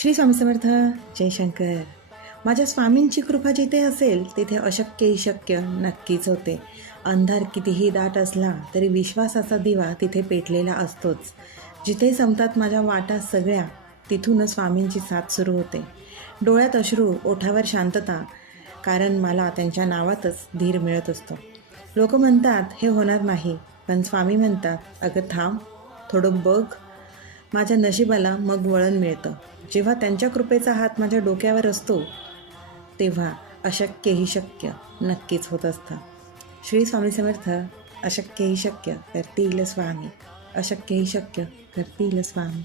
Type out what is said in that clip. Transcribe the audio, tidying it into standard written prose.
श्री स्वामी समर्थ. जय शंकर. माझ्या स्वामींची कृपा जिथे असेल तिथे अशक्यही शक्य नक्कीच होते. अंधार कितीही दाट असला तरी विश्वासाचा दिवा तिथे पेटलेला असतोच. जिथे संपतात माझ्या वाटा सगळ्या तिथूनच स्वामींची साथ सुरू होते. डोळ्यात अश्रू, ओठावर शांतता, कारण मला त्यांच्या नावातच धीर मिळत असतो. लोक म्हणतात हे होणार नाही, पण स्वामी म्हणतात अगं थांब, थोडं बघ. माझ्या नशिबाला मग वळण मिळतं. जेव्हा त्यांच्या कृपेचा हात माझ्या डोक्यावर असतो तेव्हा अशक्यही शक्य नक्कीच होत असतं. श्री स्वामी समर्थ. अशक्यही शक्य करतील स्वामी. अशक्यही शक्य करतील स्वामी.